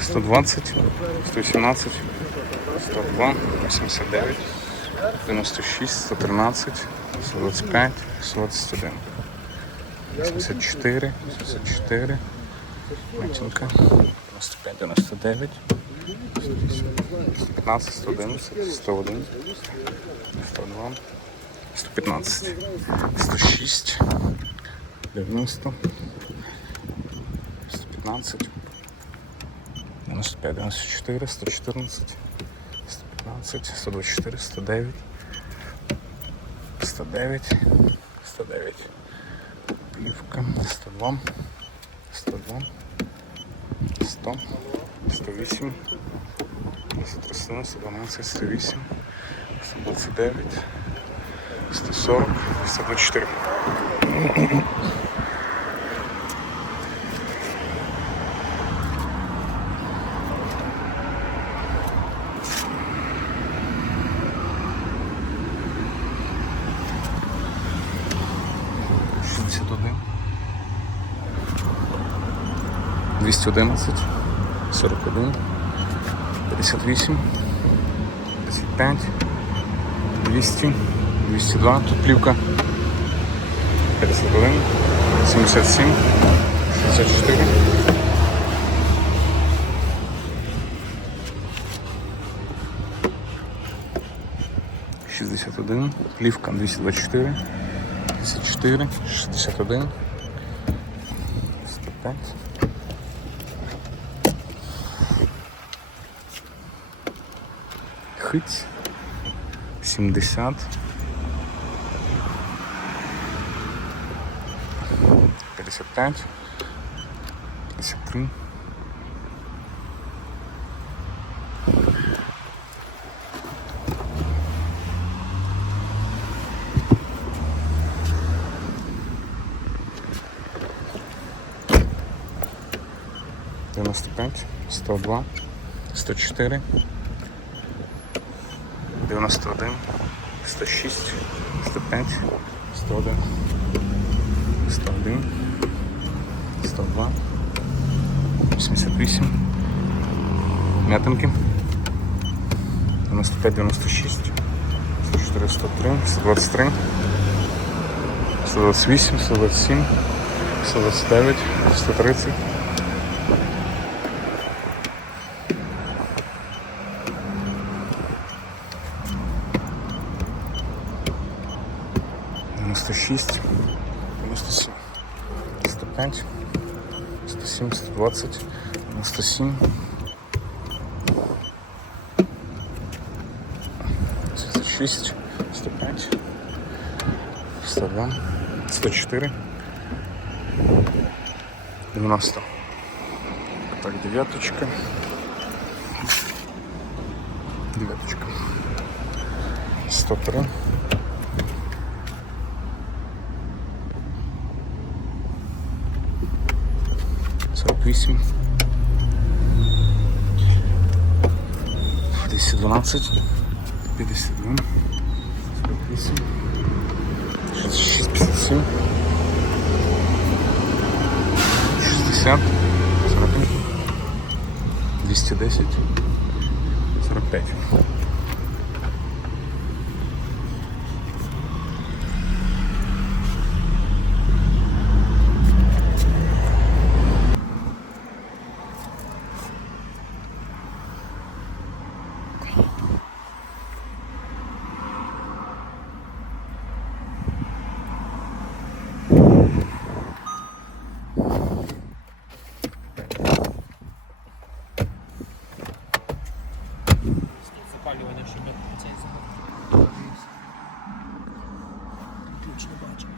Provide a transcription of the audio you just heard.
120, 117, 102, 89, 96, 113, 125, 121, 84, 84, матінка, 95, 99, 115, 111, 101, 102, 115, 106, 90. 115, 95, 94, 114, 115, 124, 109, 109, 109. Плівка 102, 102, 100, 108, 131, 112, 108, 129, 140, 124. 211, 41, 58, 55, 200, 202, тут плівка, 51, 77, 64, 61, плівка 224, 54, 61, 105, Хиць 70 55 53 95 102 104 91, 106, 105, 101, 101, 102, 88, м'ятинки, 95, 96, 104, 103, 123, 128, 127, 129, 130, 96, 97, 105, 107, 120, 97, 106, 105, 102, 104, 90. Так, девяточка. Девяточка. 103. 48. 212. 52. 48. 66, 57. 60. 41. 210. 45. ніч не бачив.